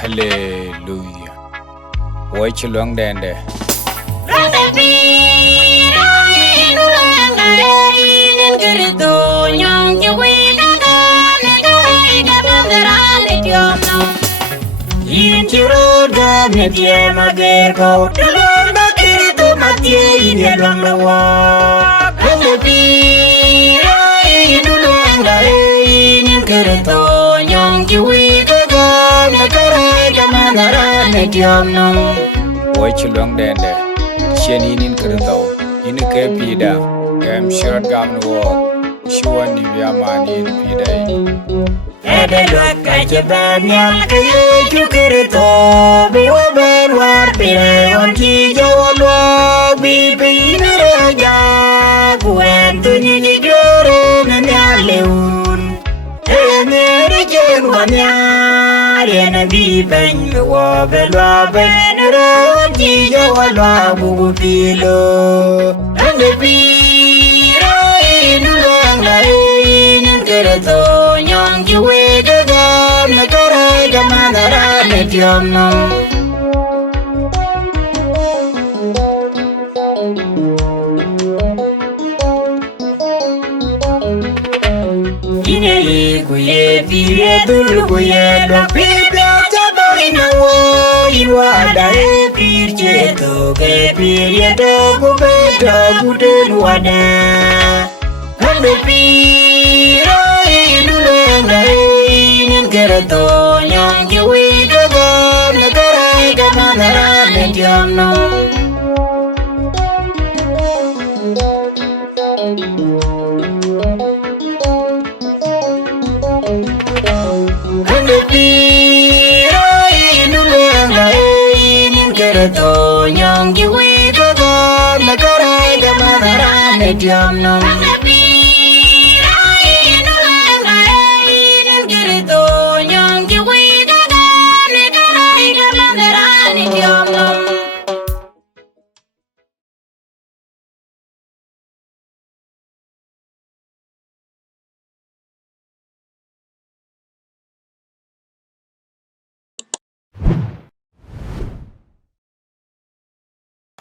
Hallelujah. Watch long dende. Watch long dende. Shenin kertau. Ini kepida. Kem shirt gam walk. Shuan ni biamani in pidai. Ada luka jaban yang kaya jukerto. Biwa berwar pire onti jawalwa. Bibi neraja. Kuan tunyi di jore nanyaleun. Neraja wanya. Riana biben wa belwa benera onti jawalwa bubu pilo. Ande pira inulang lain kerto nyong juwe gagam negara gamanara netiom nom. Ineli kuye pire dulu kuye dok pibla caboi nawo inwa dae pir ceto ke pir ya dogu beda guden wada. Hande pira iduleng dae kerto nyong juwe gagam negara gamanara netiom nom. Hande pira iduleng dae kerto nyong juwe gagam negara gamanara netiom nom.